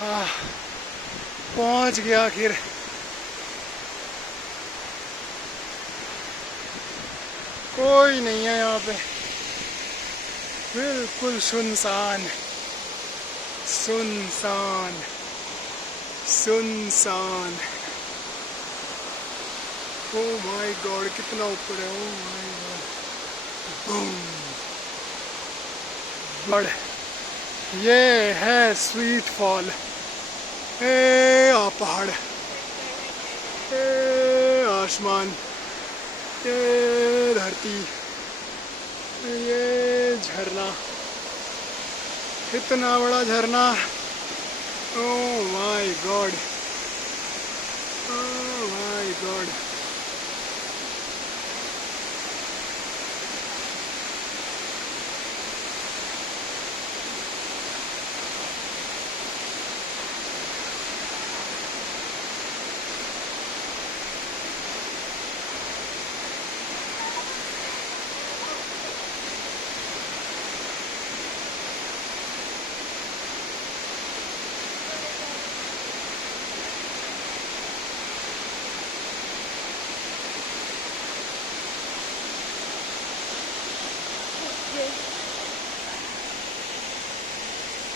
पहुंच गया आखिर। कोई नहीं है यहाँ पे, बिल्कुल सुनसान सुनसान सुनसान। ओ माय गॉड कितना ऊपर है, ओ माय गॉड। ये है स्वीट फॉल। ए पहाड़, ए आसमान, ये धरती, ये झरना, इतना बड़ा झरना। Oh my God, oh my God.